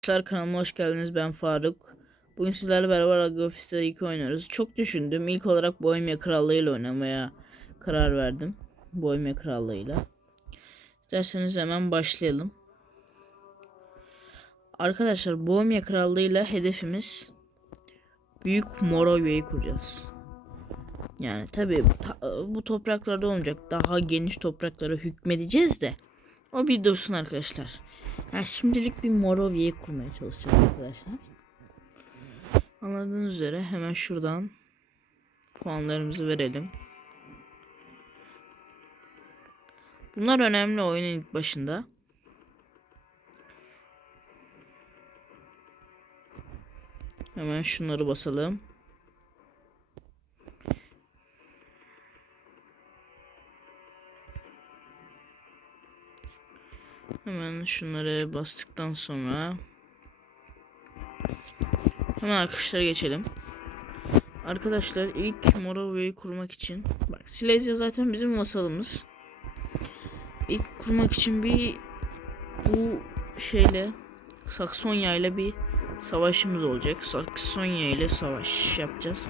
Arkadaşlar kanalıma hoş geldiniz. Ben Faruk. Bugün sizlerle beraber Agrofist'te 2 oynuyoruz. Çok düşündüm. İlk olarak Bohemia Krallığı ile oynamaya karar verdim. Bohemia Krallığı ile. İsterseniz hemen başlayalım. Arkadaşlar Bohemia Krallığı ile hedefimiz Büyük Moravya'yı kuracağız. Yani tabi bu topraklarda olmayacak. Daha geniş topraklara hükmedeceğiz de. O bir dursun arkadaşlar. Yani şimdilik bir Moravya'yı kurmaya çalışacağız arkadaşlar. Anladığınız üzere hemen şuradan puanlarımızı verelim. Bunlar önemli oyunun ilk başında. Hemen şunları basalım. Hemen şunları bastıktan sonra hemen arkadaşlar geçelim. Arkadaşlar ilk Moravya'yı kurmak için bak Silesia zaten bizim masalımız. İlk kurmak için bir bu şeyle Saksonya ile bir savaşımız olacak. Saksonya ile savaş yapacağız.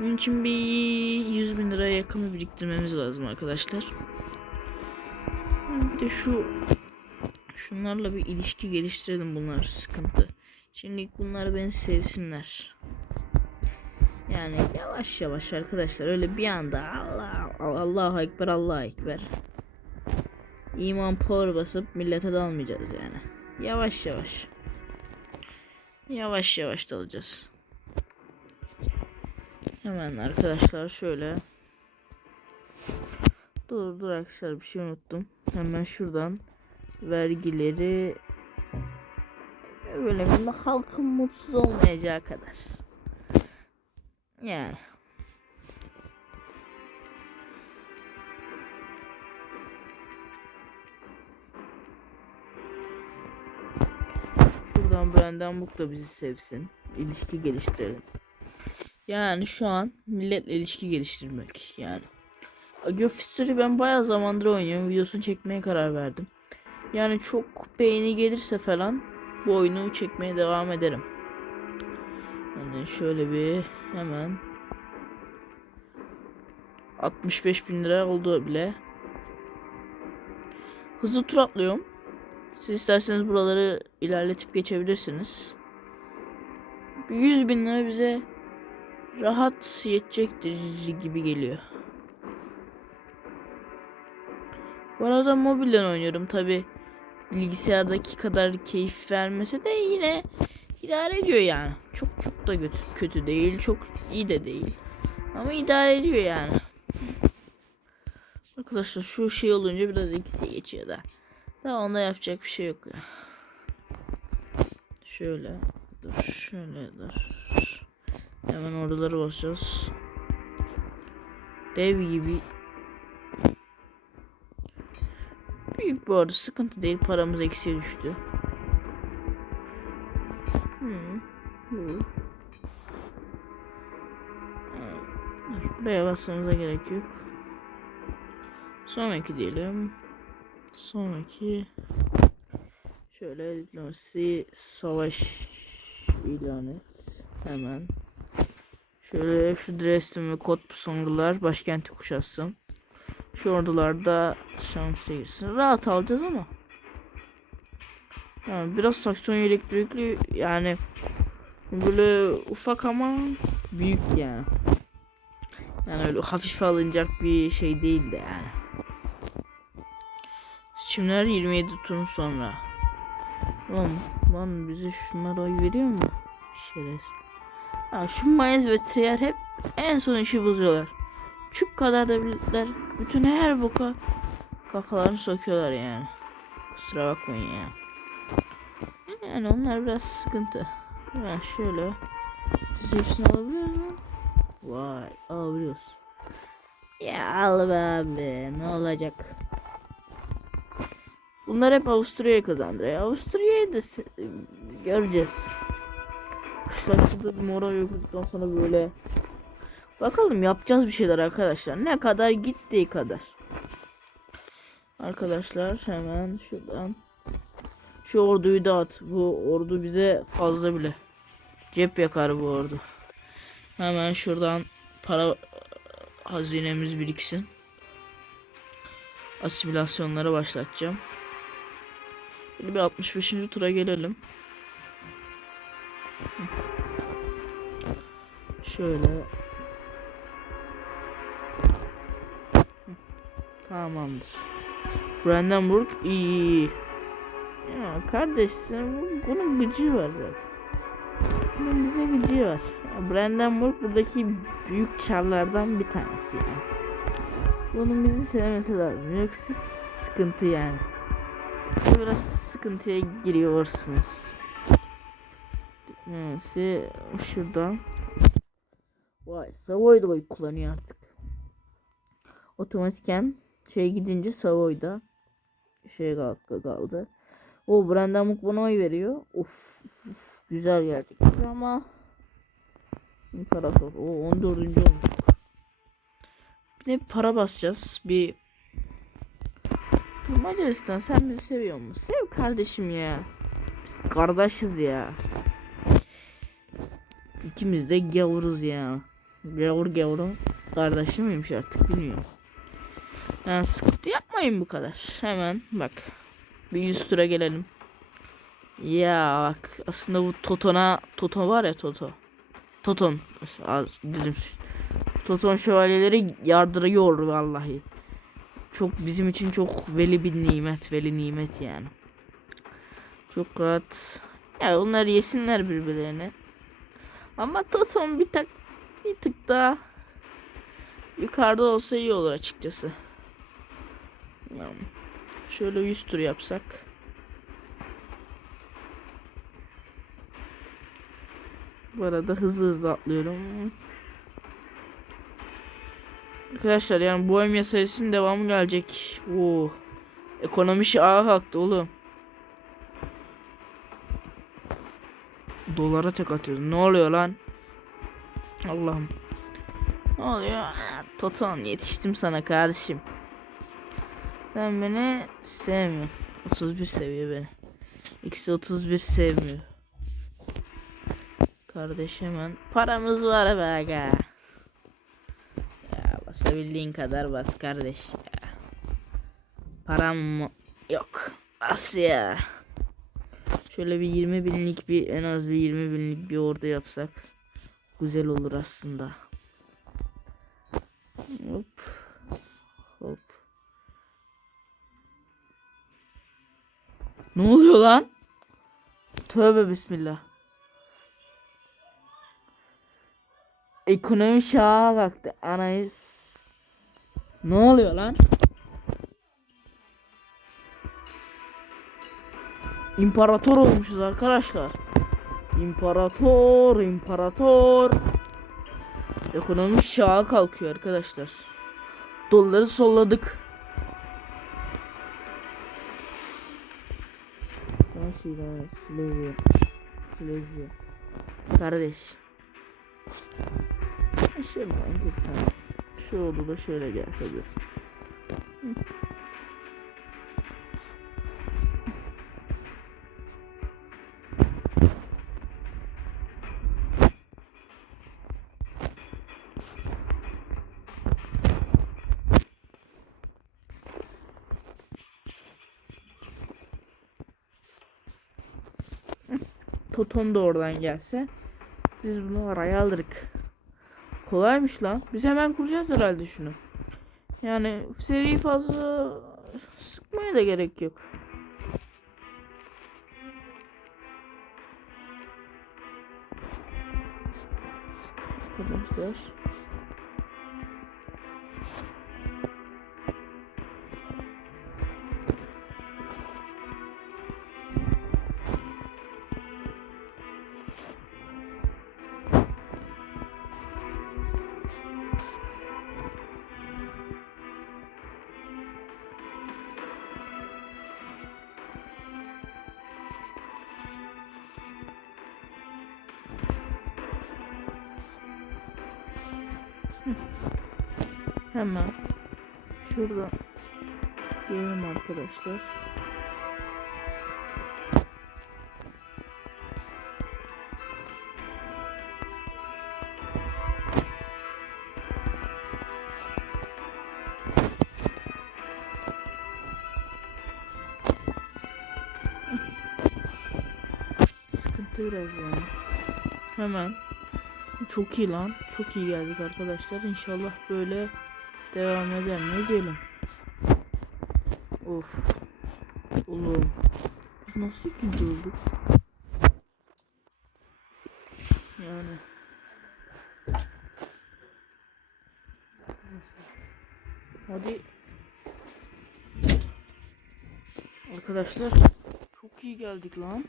Bunun için bir 100 bin liraya yakın biriktirmemiz lazım arkadaşlar. Bir de şu Şunlarla bir ilişki geliştirelim bunlar sıkıntı. Şimdi bunlar beni sevsinler. Yani yavaş yavaş arkadaşlar öyle bir anda Allah Allahu ekber Allahu ekber. İman power basıp millete dalmayacağız yani. Yavaş yavaş. Yavaş yavaş dalacağız. Hemen arkadaşlar şöyle. Dur dur arkadaşlar bir şey unuttum. Hemen şuradan vergileri böyle bir halkın mutsuz olmayacağı kadar. Yani. Şuradan Brandon Book da bizi sevsin. İlişki geliştirelim. Yani şu an milletle ilişki geliştirmek yani. Agofisteri ben bayağı zamandır oynuyorum. Videosunu çekmeye karar verdim. Yani çok beğeni gelirse falan bu oyunu çekmeye devam ederim. Yani şöyle bir hemen 65 bin lira oldu bile. Hızlı tur atlıyorum. Siz isterseniz buraları ilerletip geçebilirsiniz. 100 bin lira bize rahat yetecektir gibi geliyor. Bu arada mobilden oynuyorum tabi bilgisayardaki kadar keyif vermese de yine idare ediyor yani. Çok çok da kötü, kötü değil, çok iyi de değil. Ama idare ediyor yani. Arkadaşlar şu şey olunca biraz ikisi geçiyor da. Daha onda yapacak bir şey yok ya. Şöyle dur şöyle dur. Hemen oraları basacağız. Dev gibi Bu arada sıkıntı değil paramız eksiye düştü. Hmm. Bu. Buraya basmamıza gerek yok. Sonraki diyelim. Sonraki şöyle diplomasi savaş ilan et. Hemen. Şöyle şu Dresden ve Kotbusonglular başkenti kuşatsın. Şu ordularda şans girsin. Rahat alacağız ama. Yani biraz Saksonya elektrikli yani böyle ufak ama büyük yani. Yani öyle hafif alınacak bir şey değil de yani. Seçimler 27 turun sonra. Lan, lan bize şunlar oy veriyor mu? Şerefsiz. Ha, şu Mayıs ve Trier hep en son işi bozuyorlar. Küçük kadar da bilirler. Bütün her boka kafalarını sokuyorlar yani. Kusura bakmayın ya. Yani onlar biraz sıkıntı. Ya şöyle. Hepsini alabiliyor muyum? Vay alabiliyoruz. Ya al be abi ne olacak. Bunlar hep Avusturya'ya kazandırıyor. Avusturya'yı da göreceğiz. Şarkıda bir moral yokuduktan sonra böyle Bakalım yapacağız bir şeyler arkadaşlar. Ne kadar gittiği kadar. Arkadaşlar hemen şuradan Şu orduyu da at. Bu ordu bize fazla bile. Cep yakar bu ordu. Hemen şuradan para hazinemiz biriksin. Asimilasyonları başlatacağım. Şimdi bir 65. tura gelelim. Şöyle. Tamamdır. Brandenburg iyi iyi. Ya kardeş sen bu- bunun gıcığı var zaten. Bunun bize gıcığı var. Brandenburg buradaki büyük çarlardan bir tanesi yani. Bunun bizi sevmesi lazım. Yoksa sıkıntı yani. Biraz sıkıntıya giriyorsunuz. Neyse şuradan. Vay Savoy oy kullanıyor artık. Otomatiken şey gidince Savoy da şey kaldı. O Brandenburg bana oy veriyor. Of, of, güzel gerçekten ama İmparator. O 14. olduk. Bir de para basacağız. Bir Dur Macaristan sen bizi seviyor musun? Sev kardeşim ya. Biz kardeşiz ya. İkimiz de gavuruz ya. Gavur gavuru. Kardeşim miymiş artık bilmiyorum. Yani sıkıntı yapmayın bu kadar. Hemen bak. Bir 100 tura gelelim. Ya bak aslında bu Toton'a Toto var ya Toto. Toton. Dedim. Toton şövalyeleri yardırıyor vallahi. Çok bizim için çok veli bir nimet, veli nimet yani. Çok rahat. Ya onlar yesinler birbirlerini. Ama Toton bir tak bir tık daha yukarıda olsa iyi olur açıkçası. Tamam. Şöyle 100 tur yapsak. Bu arada hızlı hızlı atlıyorum. Arkadaşlar yani Bohemia serisinin devamı gelecek. Oo. Ekonomi şaha kalktı oğlum. Dolara tek atıyoruz. Ne oluyor lan? Allah'ım. Ne oluyor? Toton yetiştim sana kardeşim. Sen beni sevmiyorsun. 31 seviyor beni. İkisi 31 sevmiyor. Kardeş hemen. Paramız var be aga. Ya basabildiğin kadar bas kardeş ya. Param yok. Bas ya. Şöyle bir 20 binlik bir en az bir 20 binlik bir ordu yapsak güzel olur aslında. Hop. Ne oluyor lan? Tövbe bismillah. Ekonomi şaha kalktı. Anayı s- Ne oluyor lan? İmparator olmuşuz arkadaşlar. İmparator, imparator. Ekonomi şaha kalkıyor arkadaşlar. Doları solladık. Karşıyla Silivri. Silivri. Kardeş. Şöyle bir tane. Şu odada şöyle gelse bir. Toton da oradan gelse biz bunu araya alırık. Kolaymış lan. Biz hemen kuracağız herhalde şunu. Yani seriyi fazla sıkmaya da gerek yok. Arkadaşlar. Hemen şuradan gelelim arkadaşlar. Sıkıntı biraz yani. Hemen çok iyi lan. Çok iyi geldik arkadaşlar. İnşallah böyle devam eder. Ne diyelim. Of. Oğlum. Biz nasıl ikinci olduk? Yani. Hadi. Arkadaşlar çok iyi geldik lan.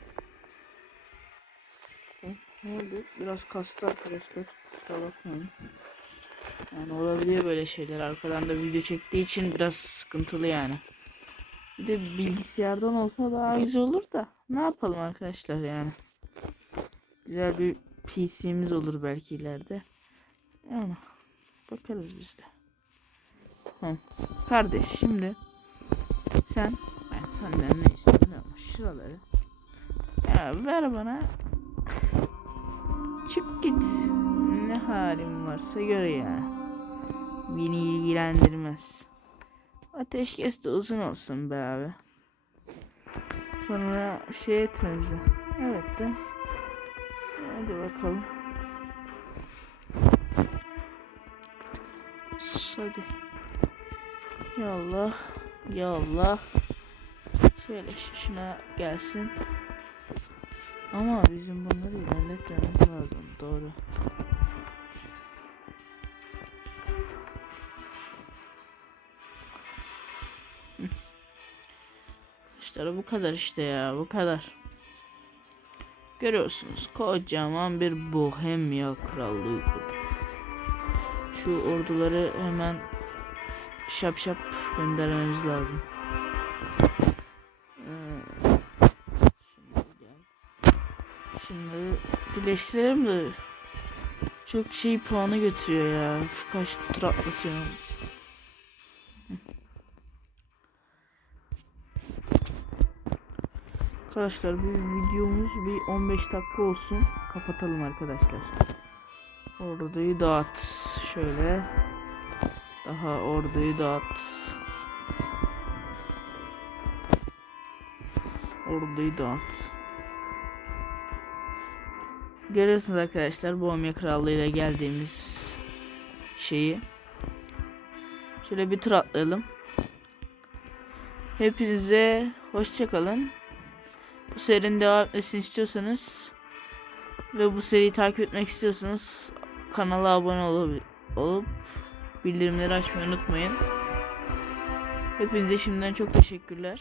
Oldu? Biraz kastı arkadaşlar. Kusura bakmayın. Yani olabiliyor böyle şeyler. Arkadan da video çektiği için biraz sıkıntılı yani. Bir de bilgisayardan olsa daha güzel olur da. Ne yapalım arkadaşlar yani. Güzel bir PC'miz olur belki ileride. Yani bakarız biz de. Hı. Kardeş şimdi sen ben senden ne istiyorum şuraları ya ver bana çık git. Ne halim varsa gör ya. Beni ilgilendirmez. Ateşkes de uzun olsun be abi. Sonra şey etme bize. Evet de. Hadi bakalım. Hadi. Ya Allah ya Allah Şöyle şu- şuna gelsin. Ama bizim bunları ilerletmemiz lazım. Doğru. İşte bu kadar işte ya. Bu kadar. Görüyorsunuz. Kocaman bir Bohemia krallığı. Şu orduları hemen şap şap göndermemiz lazım. Birleştirelim de çok şey puanı götürüyor ya. Kaç tur atlatıyor. Hı. Arkadaşlar bu videomuz bir 15 dakika olsun. Kapatalım arkadaşlar. Orduyu dağıt. Şöyle. Daha orduyu dağıt. Orduyu dağıt. Görüyorsunuz arkadaşlar Bohemia Krallığı ile geldiğimiz şeyi. Şöyle bir tur atlayalım. Hepinize hoşçakalın. Bu serinin devam etmesini istiyorsanız ve bu seriyi takip etmek istiyorsanız kanala abone olup, olup bildirimleri açmayı unutmayın. Hepinize şimdiden çok teşekkürler.